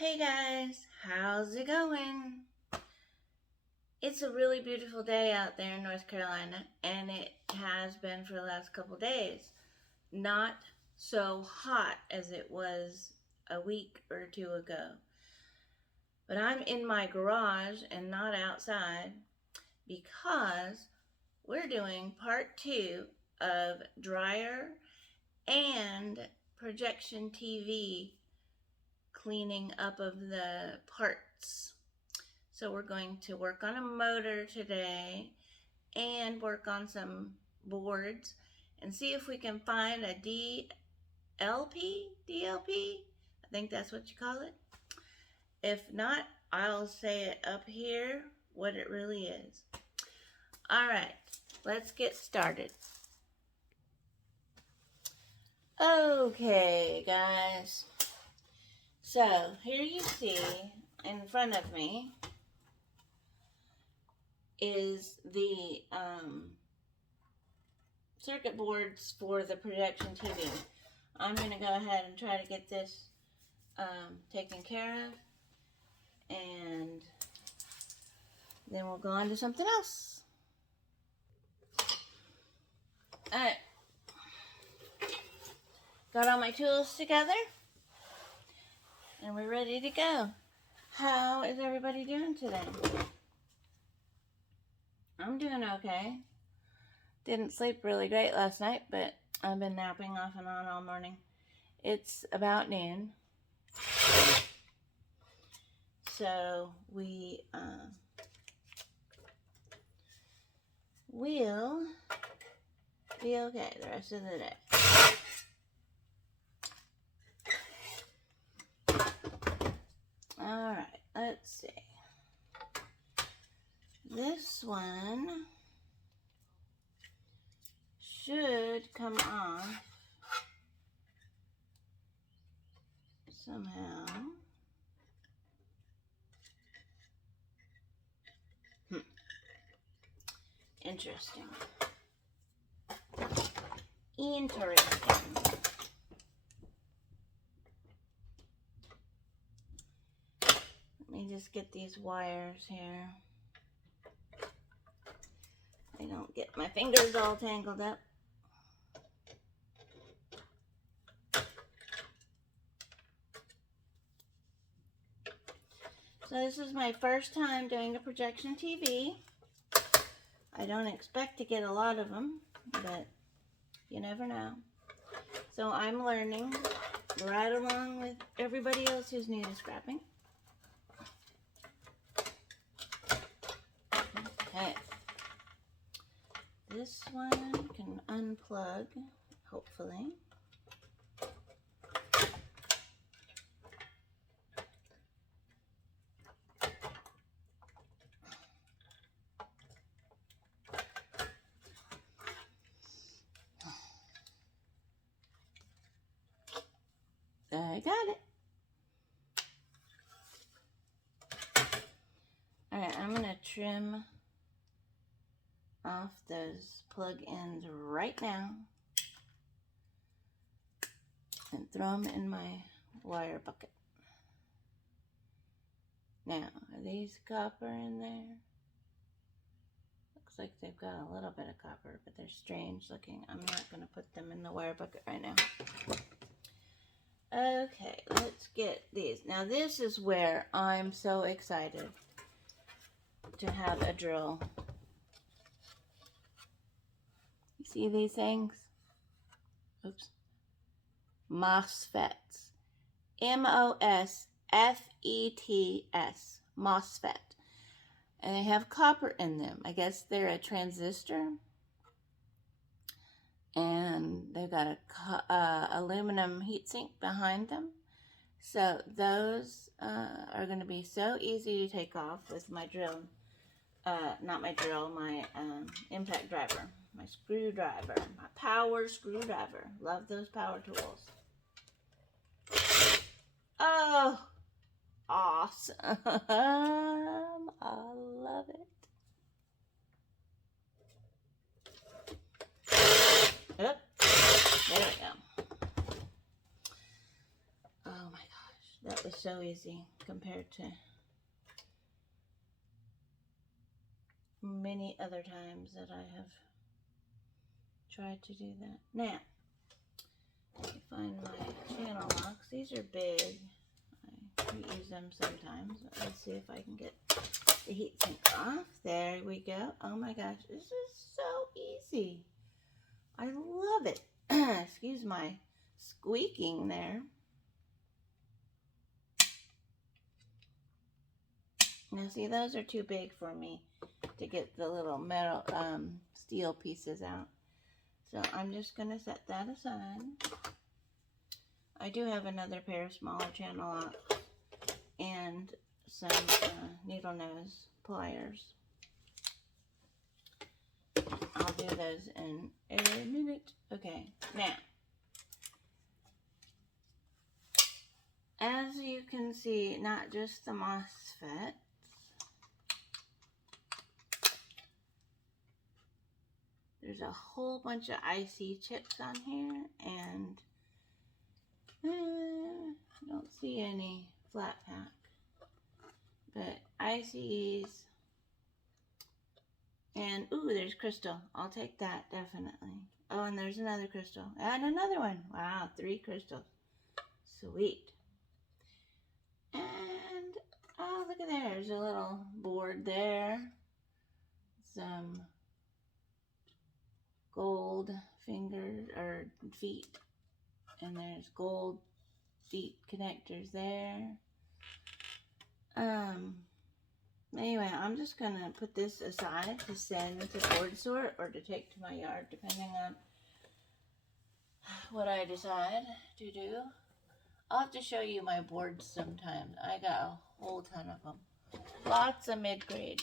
Hey guys, how's it going? It's a really beautiful day out there in North Carolina, and it has been for the last couple days. Not so hot as it was a week or two ago. But I'm in my garage and not outside because we're doing part 2 of dryer and projection TV cleaning up of the parts. So we're going to work on a motor today and work on some boards and see if we can find a DLP, I think that's what you call it. If not, I'll say it up here what it really is. All right, let's get started. Okay, guys. So here you see in front of me is the circuit boards for the projection TV. I'm going to go ahead and try to get this taken care of, and then we'll go on to something else. Alright, got all my tools together, and we're ready to go. How is everybody doing today? I'm doing okay. Didn't sleep really great last night, but I've been napping off and on all morning. It's about noon. So we will be okay the rest of the day. Alright, let's see. This one should come off somehow. Interesting. Let me just get these wires here. I don't get my fingers all tangled up. So this is my first time doing a projection TV. I don't expect to get a lot of them, but you never know. So I'm learning right along with everybody else who's new to scrapping. Okay. This one can unplug, hopefully. I got it. Alright, I'm going to trim off those plug ends right now and throw them in my wire bucket. Now, are these copper in there? Looks like they've got a little bit of copper, but they're strange looking. I'm not going to put them in the wire bucket right now. Okay, let's get these. Now this is where I'm so excited to have a drill. You see these things? Oops. MOSFETs. M-O-S-F-E-T-S. MOSFET. And they have copper in them. I guess they're a transistor. And they've got a aluminum heatsink behind them. So those are going to be so easy to take off with my drill. Not my drill, my impact driver. My screwdriver. My power screwdriver. Love those power tools. Oh, awesome. I love it. Oop. There we go. Oh my gosh, that was so easy compared to many other times that I have tried to do that. Now, let me find my channel locks. These are big. I reuse them sometimes. Let's see if I can get the heat sink off. There we go. Oh my gosh, this is so easy. I love it. Excuse my squeaking there. Now see, those are too big for me to get the little metal steel pieces out. So I'm just going to set that aside. I do have another pair of smaller channel locks and some needle nose pliers. I'll do those in a minute. Okay, now, as you can see, not just the MOSFET, there's a whole bunch of IC chips on here, and I don't see any flat pack, but ICs, and ooh, there's crystal. I'll take that, definitely. Oh, and there's another crystal, and another one. Wow, 3 crystals. Sweet. And, oh, look at there. There's a little board there. Some gold fingers, or feet. And there's gold feet connectors there. Anyway, I'm just going to put this aside to send to board sort or to take to my yard, depending on what I decide to do. I'll have to show you my boards sometime. I got a whole ton of them. Lots of mid-grade.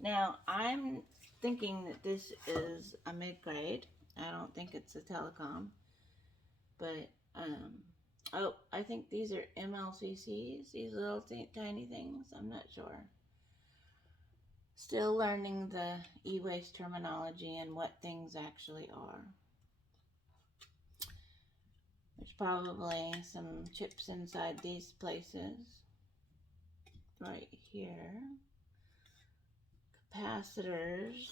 Now, I'm thinking that this is a mid-grade. I don't think it's a telecom. But, oh, I think these are MLCCs. These little tiny things. I'm not sure. Still learning the e-waste terminology and what things actually are. There's probably some chips inside these places. Right here. Capacitors.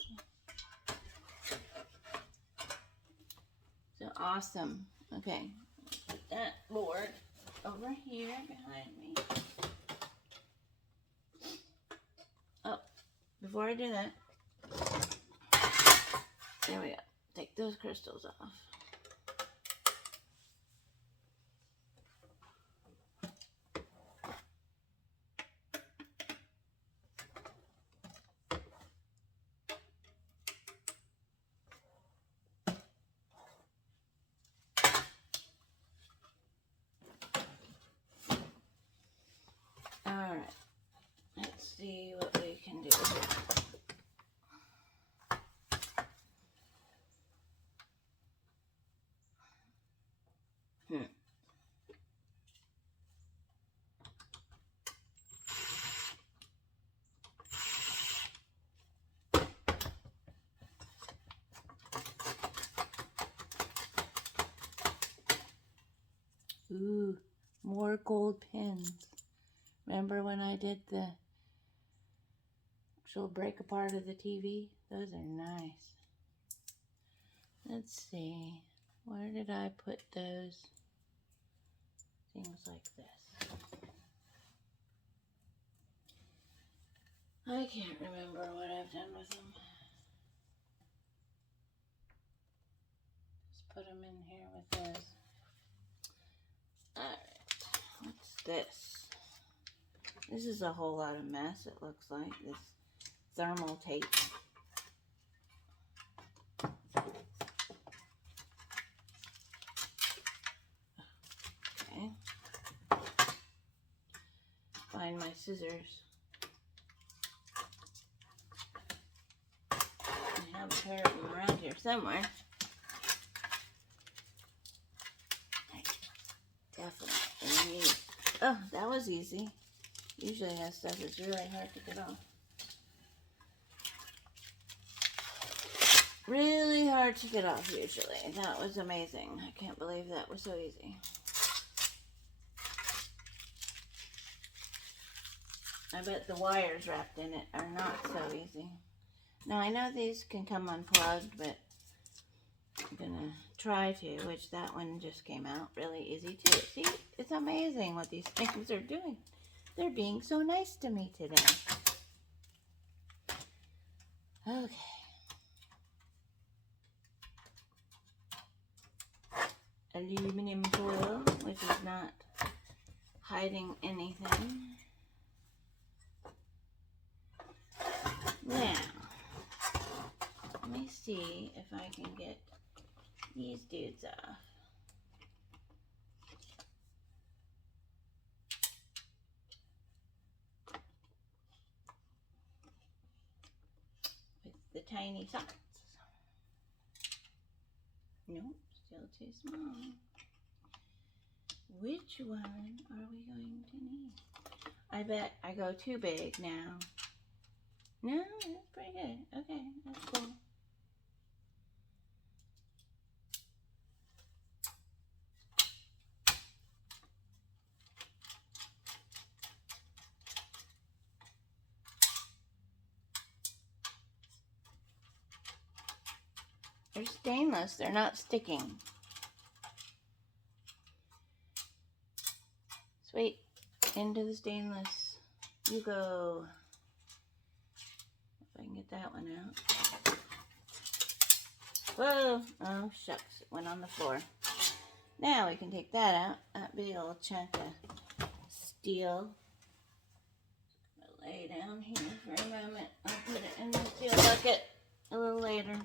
So awesome. Okay. Put that board over here behind me. Oh, before I do that, there we go. Take those crystals off. Alright, let's see what we can do here. Ooh, more gold pins. Remember when I did the actual break apart of the TV? Those are nice. Let's see. Where did I put those? Things like this. I can't remember what I've done with them. Just put them in here with this. Alright, what's this? This is a whole lot of mess, it looks like. This thermal tape. Okay. Find my scissors. I have a pair of them around here somewhere. I definitely need. Oh, that was easy. Usually that stuff is really hard to get off. Really hard to get off usually. That was amazing. I can't believe that was so easy. I bet the wires wrapped in it are not so easy. Now I know these can come unplugged, but I'm gonna try to, which that one just came out really easy too. See, it's amazing what these things are doing. They're being so nice to me today. Okay. Aluminum foil, which is not hiding anything. Now, let me see if I can get these dudes off. With the tiny socks. Nope, still too small. Which one are we going to need? I bet I go too big now. No, that's pretty good. Okay, that's cool. They're stainless. They're not sticking. Sweet. Into the stainless. You go. If I can get that one out. Whoa. Oh, shucks. It went on the floor. Now we can take that out. That big old chunk of steel. I'll lay down here for a moment. I'll put it in the steel bucket a little later.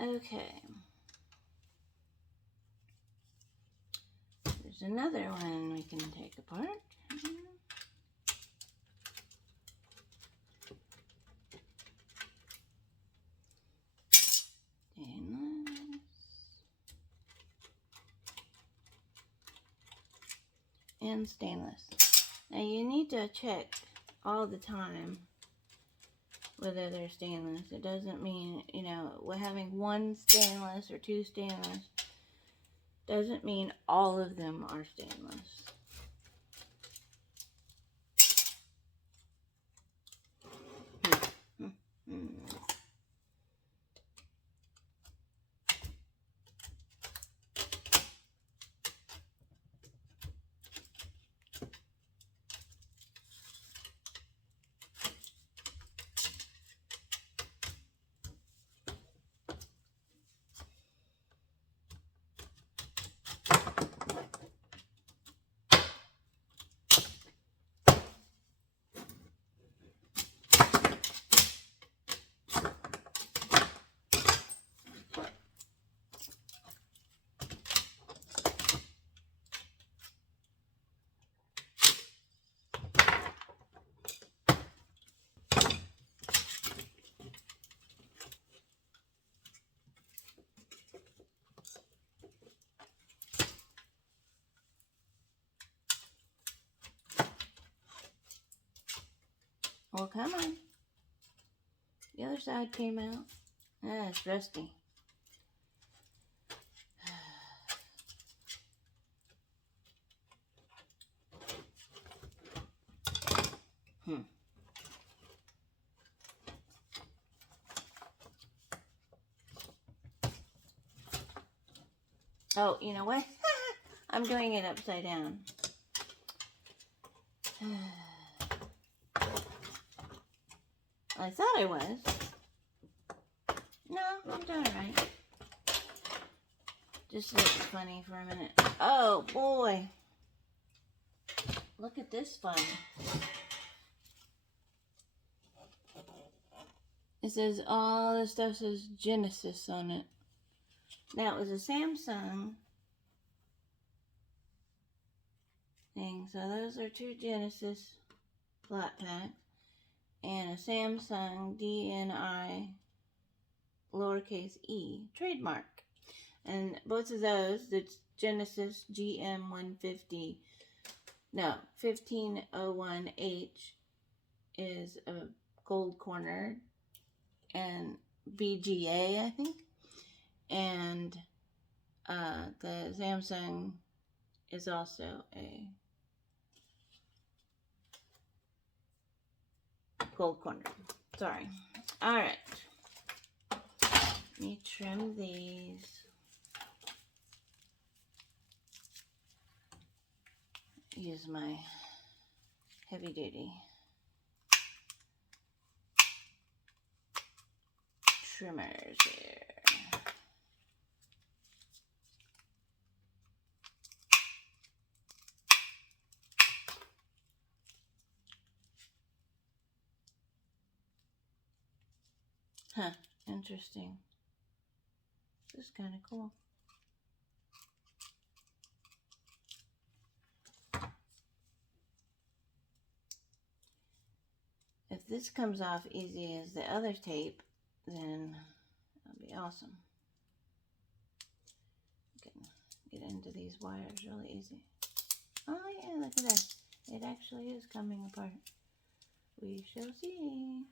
Okay. There's another one we can take apart. Stainless. And stainless. Now you need to check all the time whether they're stainless. It doesn't mean, you know, having one stainless or two stainless doesn't mean all of them are stainless. Well, come on. The other side came out. Ah, it's rusty. Oh, you know what? I'm doing it upside down. I thought I was. No, I'm doing it right. Just looked funny for a minute. Oh, boy. Look at this fun. It says, all the stuff says Genesis on it. Now, it was a Samsung thing. So those are two Genesis flat packs. And a Samsung DNI lowercase e trademark. And both of those, the Genesis GM150, no, 1501H is a gold corner, and BGA, I think. And the Samsung is also a gold corner. Sorry. All right. Let me trim these. Use my heavy duty trimmers here. Huh, interesting. This is kind of cool. If this comes off easy as the other tape, then that'll be awesome. You can get into these wires really easy. Oh yeah, look at that. It actually is coming apart. We shall see.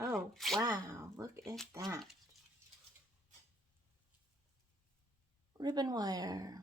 Oh, wow. Look at that. Ribbon wire.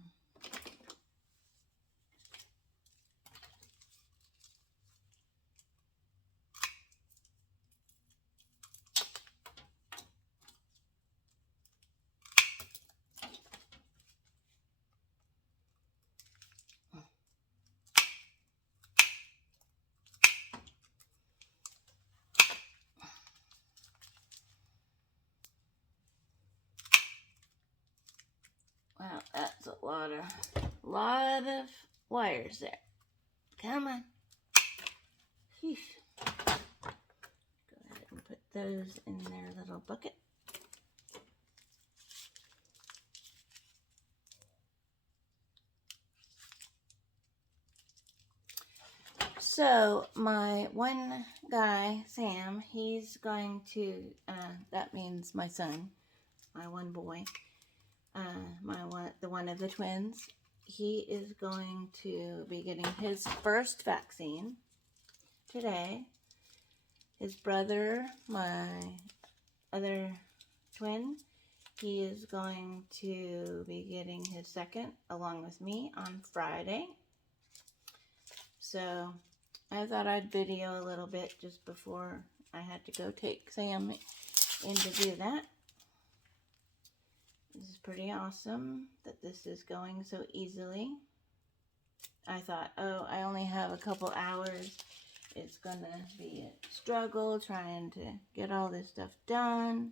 Wow, that's a lot of wires there. Come on. Sheesh. Go ahead and put those in their little bucket. So my one guy, Sam, he's going to, that means my son, my one boy, the one of the twins, he is going to be getting his first vaccine today. His brother, my other twin, he is going to be getting his second along with me on Friday. So I thought I'd video a little bit just before I had to go take Sam in to do that. This is pretty awesome that this is going so easily. I thought, oh, I only have a couple hours. It's gonna be a struggle trying to get all this stuff done.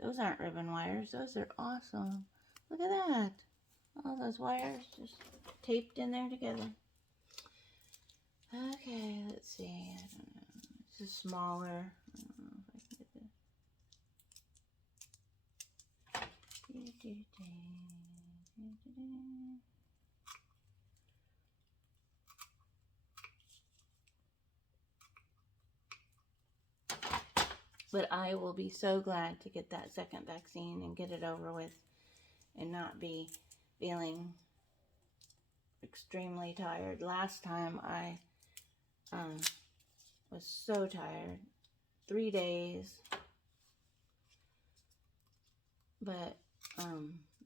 Those aren't ribbon wires. Those are awesome. Look at that. All those wires just taped in there together. Okay, let's see. I don't know. This is smaller. I don't know if I can get this. But I will be so glad to get that second vaccine and get it over with and not be feeling extremely tired. Last time I was so tired. 3 days. But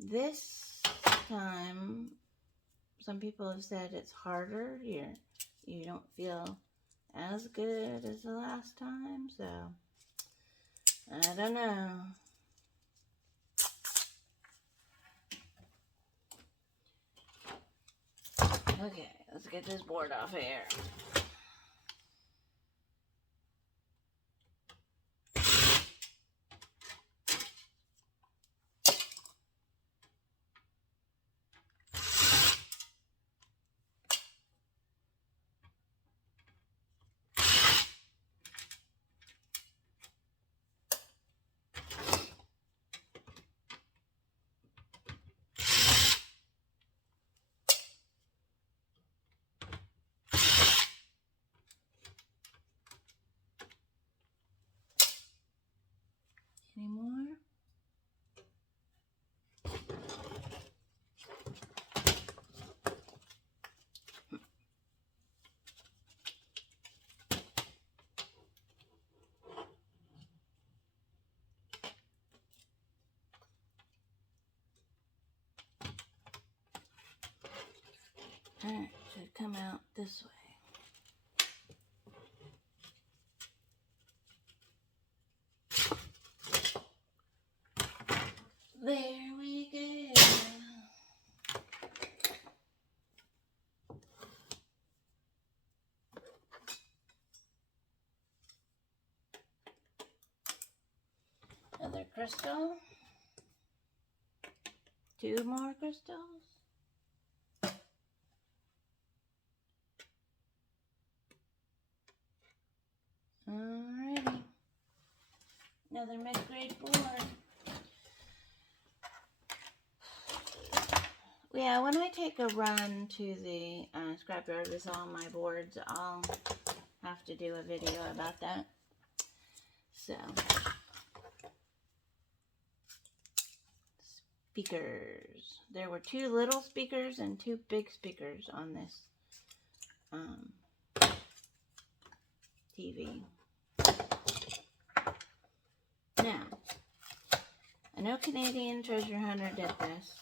this time, some people have said it's harder. You don't feel as good as the last time, so I don't know. Okay, let's get this board off here. this way. There we go. Another crystal. 2 more crystals. Alrighty. Another mid-grade board. Yeah, when I take a run to the scrapyard with all my boards, I'll have to do a video about that. So, speakers. There were 2 little speakers and 2 big speakers on this TV. Now, I know Canadian Treasure Hunter did this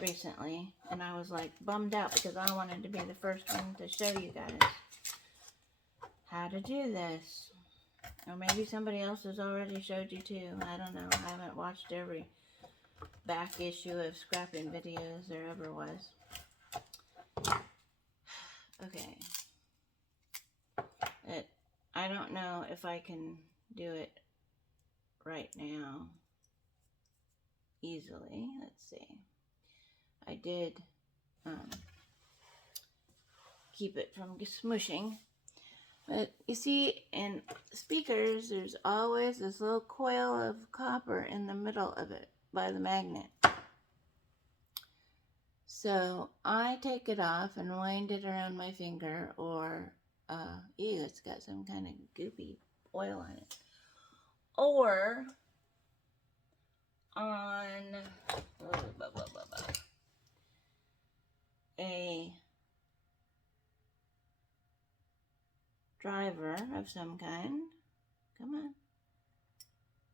recently, and I was like bummed out because I wanted to be the first one to show you guys how to do this. Or maybe somebody else has already showed you too. I don't know. I haven't watched every back issue of scrapping videos there ever was. Okay. I don't know if I can do it right now easily. Let's see. I did keep it from smushing. But you see, in speakers, there's always this little coil of copper in the middle of it by the magnet. So I take it off and wind it around my finger, or, ew, it's got some kind of goopy oil on it. Or on a driver of some kind. Come on.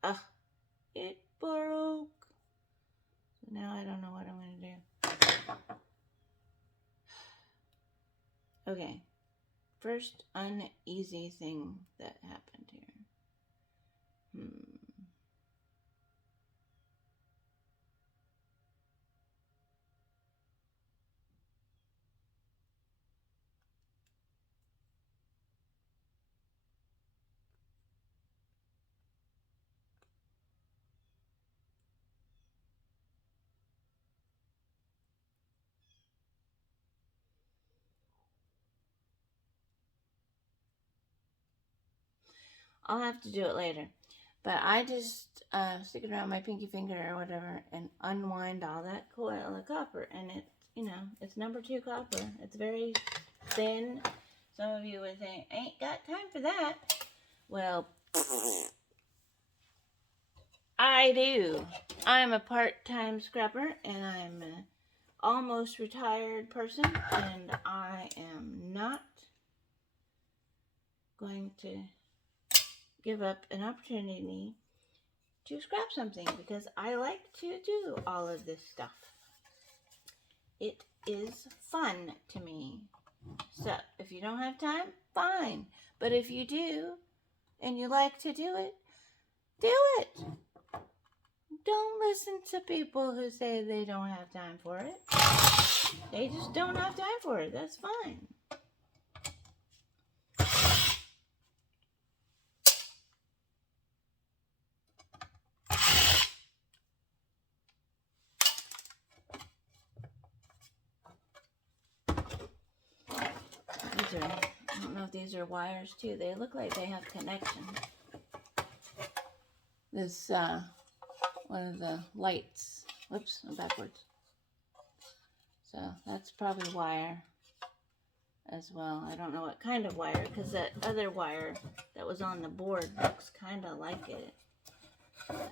Ugh, it broke. So now I don't know what I'm going to do. Okay. First uneasy thing that happened here. I'll have to do it later. But I just stick it around my pinky finger or whatever and unwind all that coil of copper. And it's, you know, it's number 2 copper. It's very thin. Some of you would think, ain't got time for that. Well, I do. I'm a part-time scrapper and I'm an almost retired person. And I am not going to give up an opportunity to scrap something because I like to do all of this stuff. It is fun to me. So if you don't have time, fine. But if you do and you like to do it, do it. Don't listen to people who say they don't have time for it. They just don't have time for it. That's fine. I don't know if these are wires too. They look like they have connection. This, one of the lights. Whoops, I'm backwards. So that's probably wire as well. I don't know what kind of wire, because that other wire that was on the board looks kind of like it.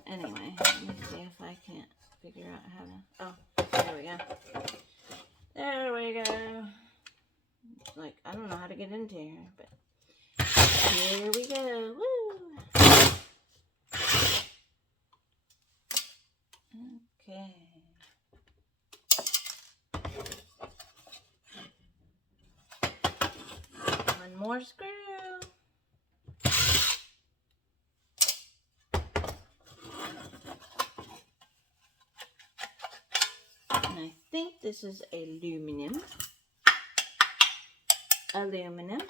Anyway, let me see if I can't figure out how to... Oh, there we go. There we go. Like, I don't know how to get into here, but here we go. Woo! Okay. more screw. And I think this is aluminum. Aluminum.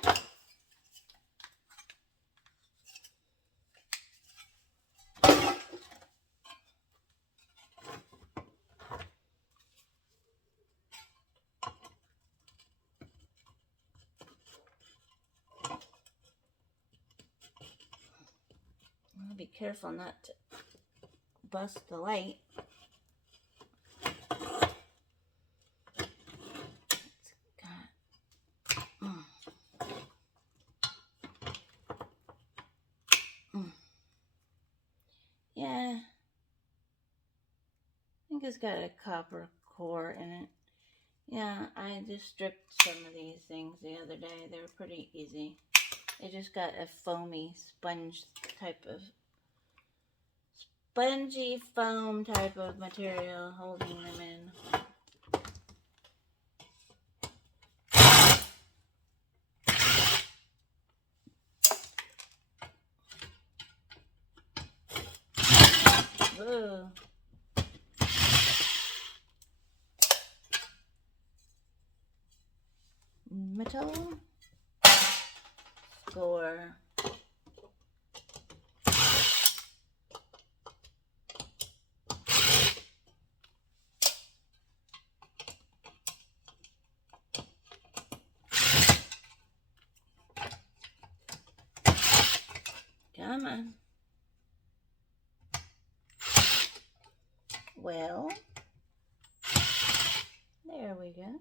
Be careful not to bust the light. Yeah, I think it's got a copper core in it. Yeah, I just stripped some of these things the other day. They were pretty easy. It just got a foamy spongy foam type of material holding them in. Whoa. Metal. Score. Come on. Well, there we go.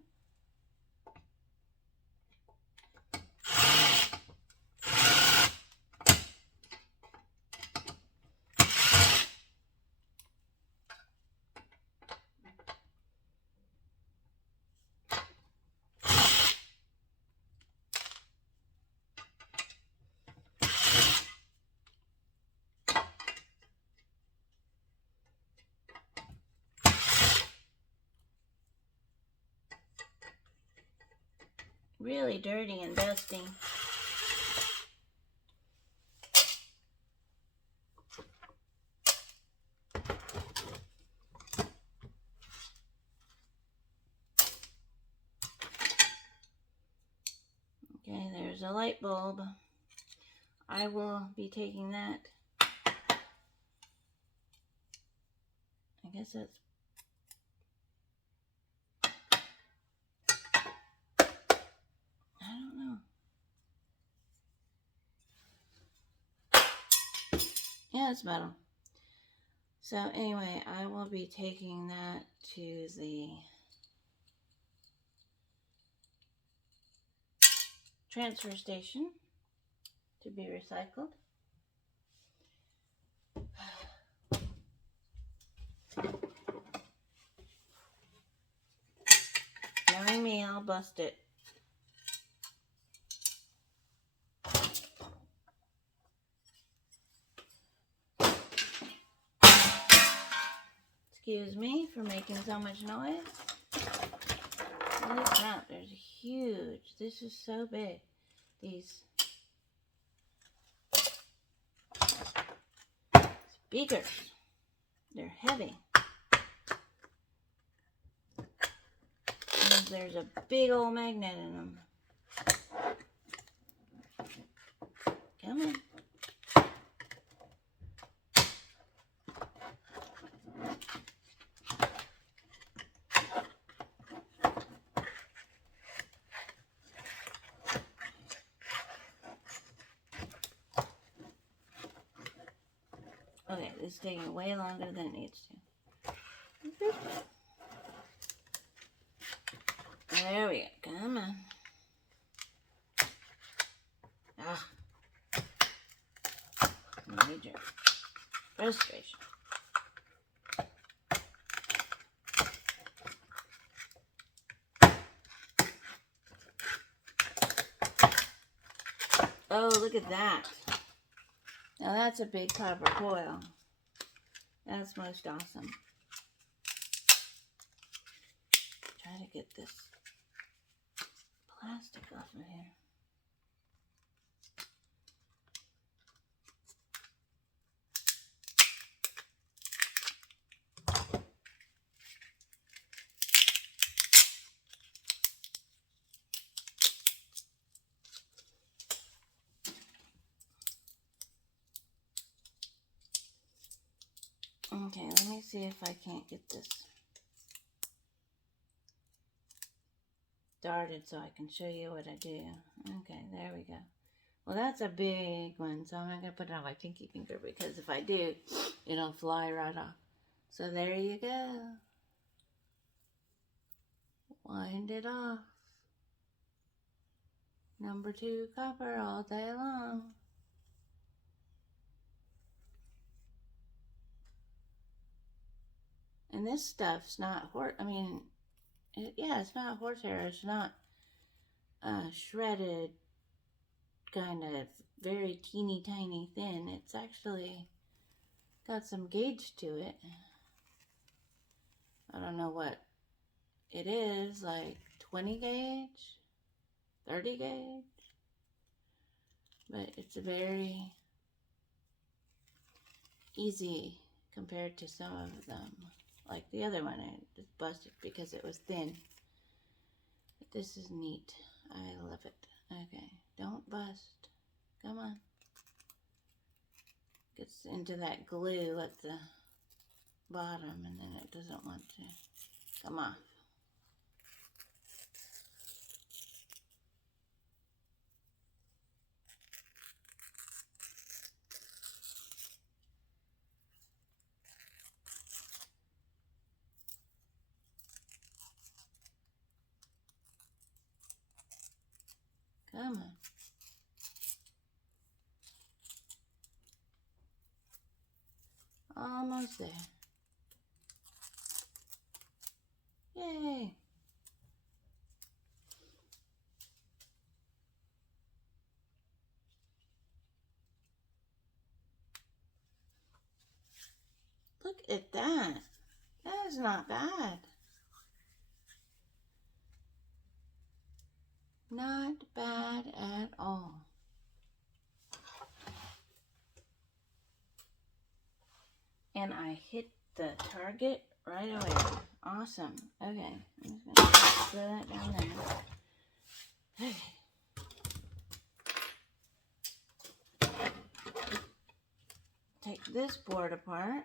Really dirty and dusty. Okay, there's a light bulb. I will be taking that. I guess that's... I don't know. Yeah, it's metal. So anyway, I will be taking that to the transfer station to be recycled. Knowing me, I'll bust it. Excuse me for making so much noise. Holy crap, there's huge. This is so big. These speakers, they're heavy. And there's a big old magnet in them. Come on. Okay, this is taking way longer than it needs to. There we go. Come on. Ah. Major frustration. Oh, look at that. Now that's a big copper coil. That's most awesome. Try to get this plastic off of here. Okay, let me see if I can't get this started so I can show you what I do. Okay, there we go. Well, that's a big one, so I'm not going to put it on my pinky finger because if I do, it'll fly right off. So there you go. Wind it off. Number 2 copper all day long. And this stuff's not it's not horsehair. It's not shredded, kind of very teeny tiny thin. It's actually got some gauge to it. I don't know what it is, like 20 gauge, 30 gauge, but it's very easy compared to some of them. Like the other one, I just busted because it was thin. But this is neat. I love it. Okay, don't bust. Come on. Gets into that glue at the bottom and then it doesn't want to come off. Come on. Almost there. Yay! Look at that. That is not bad. Not bad at all. And I hit the target right away. Awesome. Okay, I'm just going to throw that down there. Okay. Take this board apart.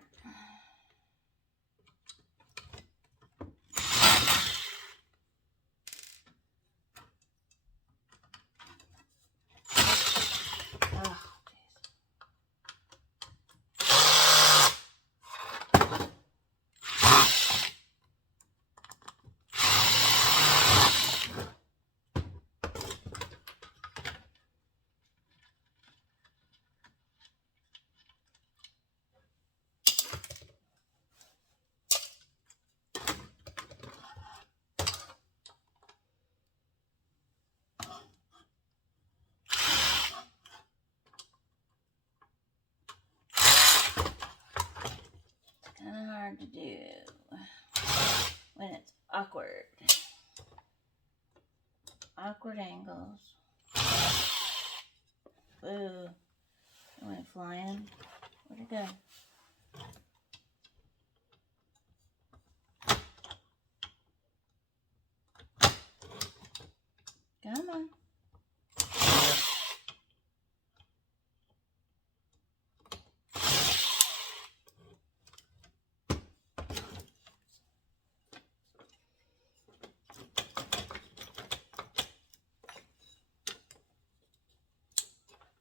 Kind of hard to do when it's awkward. Awkward angles. Ooh, it went flying. Where'd it go? Come on.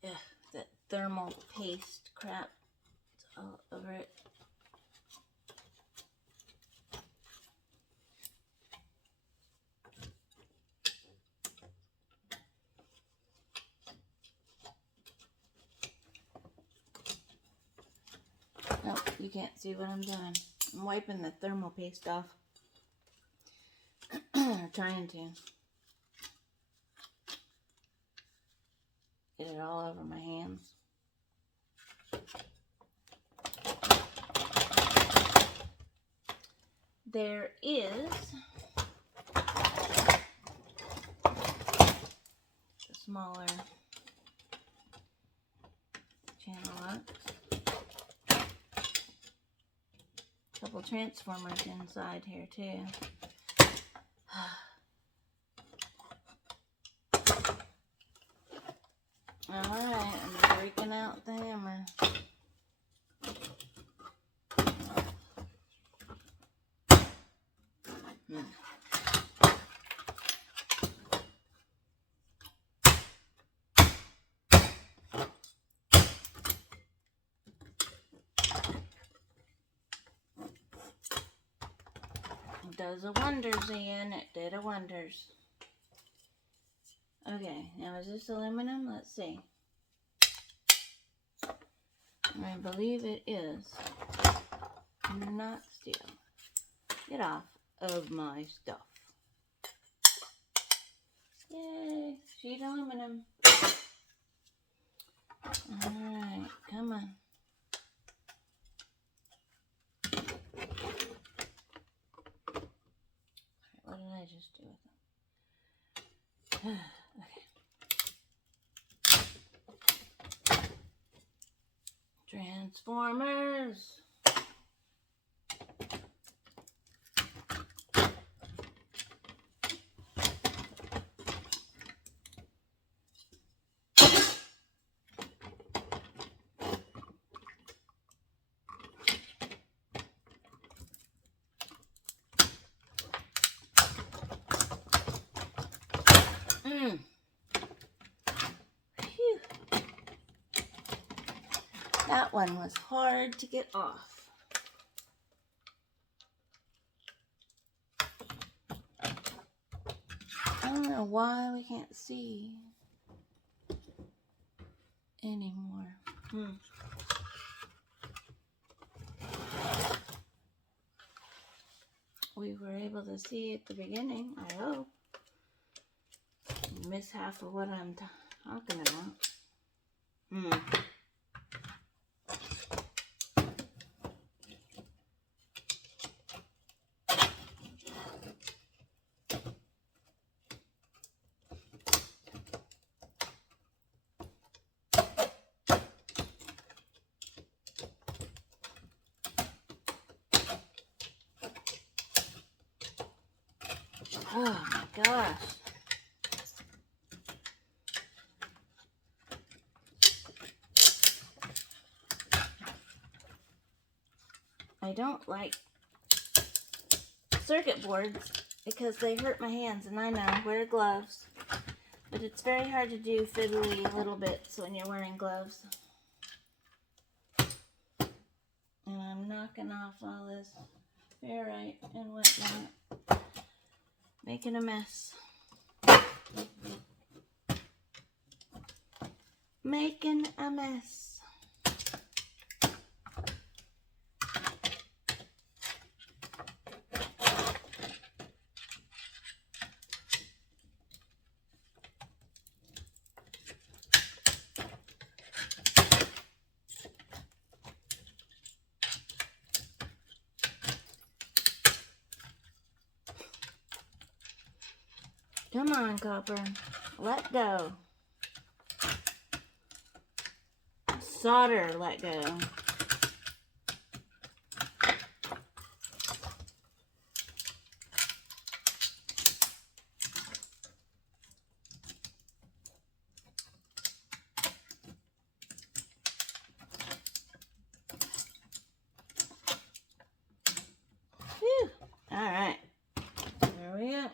Yeah, that thermal paste crap. It's all over it. Nope, you can't see what I'm doing. I'm wiping the thermal paste off. Trying to get it all over my hands. There is a smaller channel lock. Couple transformers inside here too. Alright, I'm breaking out the hammer. does a wonders, Ian. It did a wonders. Okay, now is this aluminum? Let's see. I believe it is not steel. Get off of my stuff. Yay, sheet aluminum. Alright, come on. Alright, what did I just do with them? Okay. Transformers. Phew. That one was hard to get off. I don't know why we can't see anymore. We were able to see at the beginning, I hope. Miss half of what I'm talking about. Oh my gosh. I don't like circuit boards because they hurt my hands, and I know, wear gloves. But it's very hard to do fiddly little bits when you're wearing gloves. And I'm knocking off all this ferrite and whatnot, making a mess. Making a mess. Come on, copper. Let go. Solder, let go. Phew. All right. There we go.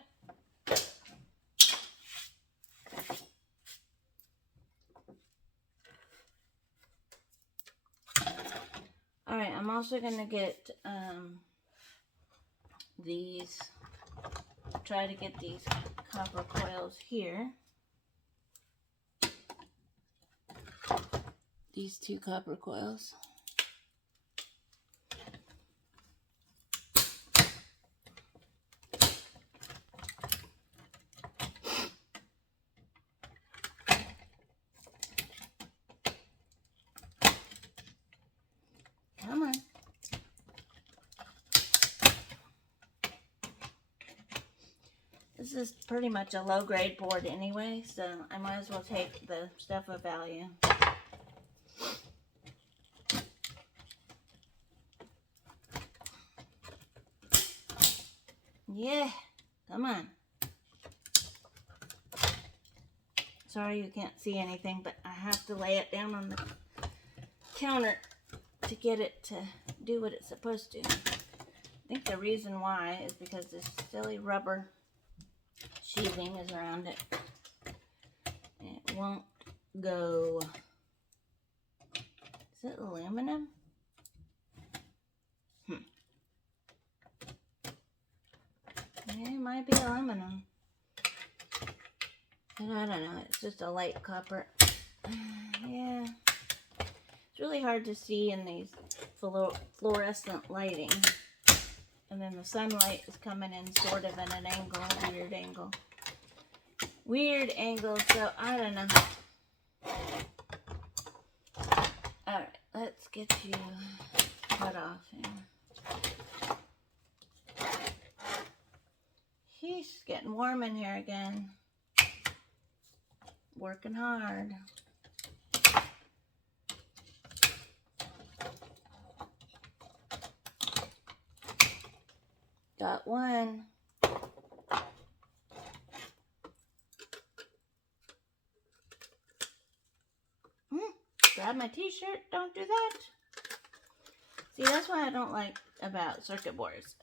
Alright, I'm also going to get try to get these copper coils here. These two copper coils. Come on. This is pretty much a low grade board anyway, so I might as well take the stuff of value. Yeah, come on. Sorry you can't see anything, but I have to lay it down on the counter to get it to do what it's supposed to. I think the reason why is because this silly rubber sheathing is around it. And it won't go. Is it aluminum? It might be aluminum. But I don't know. It's just a light copper. Yeah. It's really hard to see in these fluorescent lighting. And then the sunlight is coming in sort of at an angle, weird angle. Weird angle, so I don't know. Alright, let's get you cut off here. He's getting warm in here again. Working hard. Got one. Grab my t-shirt. Don't do that. See, that's what I don't like about circuit boards.